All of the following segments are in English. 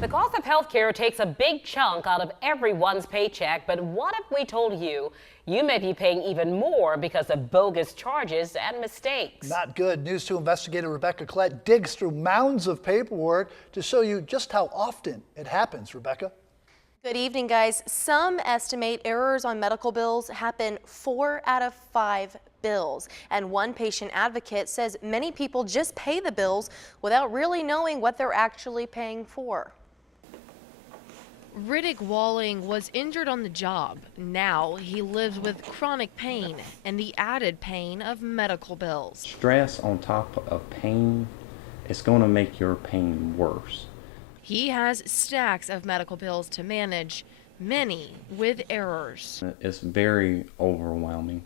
The cost of health care takes a big chunk out of everyone's paycheck, but what if we told you you may be paying even more because of bogus charges and mistakes? Not good. News 2 investigator Rebecca Collette digs through mounds of paperwork to show you just how often it happens. Rebecca? Good evening, guys. Some estimate errors on medical bills happen 4 out of 5 bills. And one patient advocate says many people just pay the bills without really knowing what they're actually paying for. Riddick Walling was injured on the job. Now he lives with chronic pain and the added pain of medical bills. Stress on top of pain is going to make your pain worse. He has stacks of medical bills to manage, many with errors. It's very overwhelming.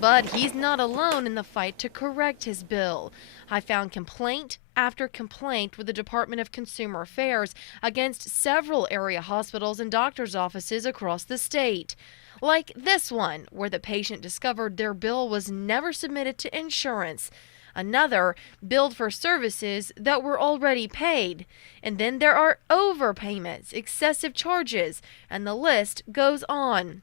But he's not alone in the fight to correct his bill. I found complaint after complaint with the Department of Consumer Affairs against several area hospitals and doctors' offices across the state. Like this one, where the patient discovered their bill was never submitted to insurance. Another billed for services that were already paid. And then there are overpayments, excessive charges, and the list goes on.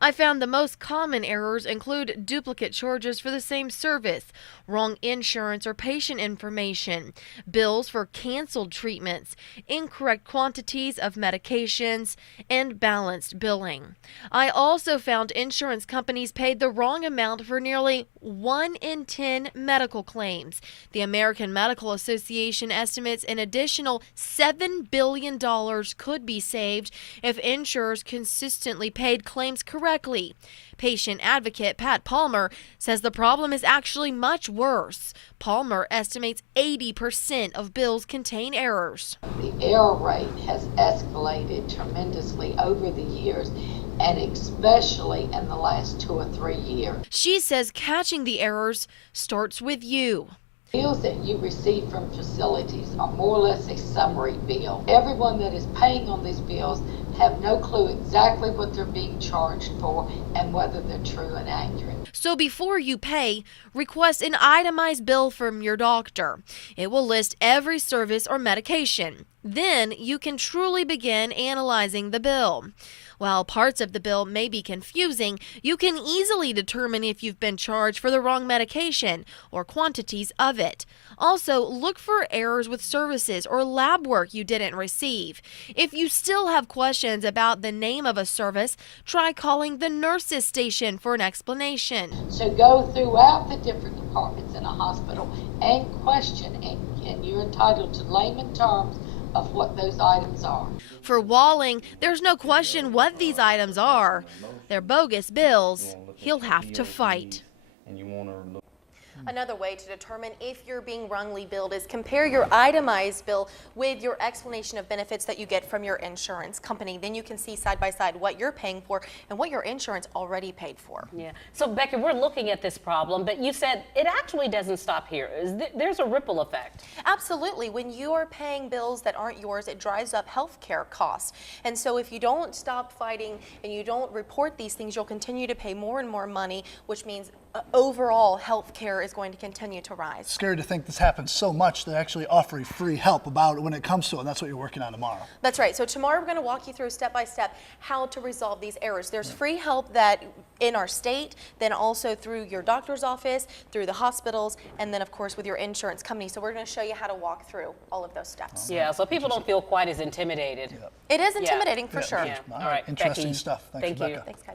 I found the most common errors include duplicate charges for the same service, wrong insurance or patient information, bills for canceled treatments, incorrect quantities of medications, and balanced billing. I also found insurance companies paid the wrong amount for nearly 1 in 10 medical claims. The American Medical Association estimates an additional $7 billion could be saved if insurers consistently paid claims correctly. Patient advocate Pat Palmer says the problem is actually much worse. Palmer estimates 80% of bills contain errors. The error rate has escalated tremendously over the years, and especially in the last 2 or 3 years. She says catching the errors starts with you. Bills that you receive from facilities are more or less a summary bill. Everyone that is paying on these bills have no clue exactly what they're being charged for and whether they're true and accurate. So before you pay, request an itemized bill from your doctor. It will list every service or medication. Then you can truly begin analyzing the bill. While parts of the bill may be confusing, you can easily determine if you've been charged for the wrong medication or quantities of it. Also, look for errors with services or lab work you didn't receive. If you still have questions about the name of a service, try calling the nurses station for an explanation. So go throughout the different departments in a hospital and question, and you're entitled to layman terms of what those items are. For Walling, there's no question what these items are. They're bogus bills. He'll have to fight. Another way to determine if you're being wrongly billed is compare your itemized bill with your explanation of benefits that you get from your insurance company. Then you can see side by side what you're paying for and what your insurance already paid for. Yeah. So, Becky, we're looking at this problem, but you said it actually doesn't stop here. There's a ripple effect. Absolutely. When you are paying bills that aren't yours, it drives up health care costs. And so if you don't stop fighting and you don't report these things, you'll continue to pay more and more money, which means overall health care is going to continue to rise. Scary to think this happens so much they actually offer you free help about it when it comes to it, and that's what you're working on tomorrow. That's right. So tomorrow we're going to walk you through step by step how to resolve these errors. There's free help that in our state, then also through your doctor's office, through the hospitals, and then of course with your insurance company. So we're going to show you how to walk through all of those steps. Yeah, so people don't feel quite as intimidated. It is intimidating for sure. Yeah. All right. Interesting Becky, stuff. thank Rebecca. you. Thanks, guys.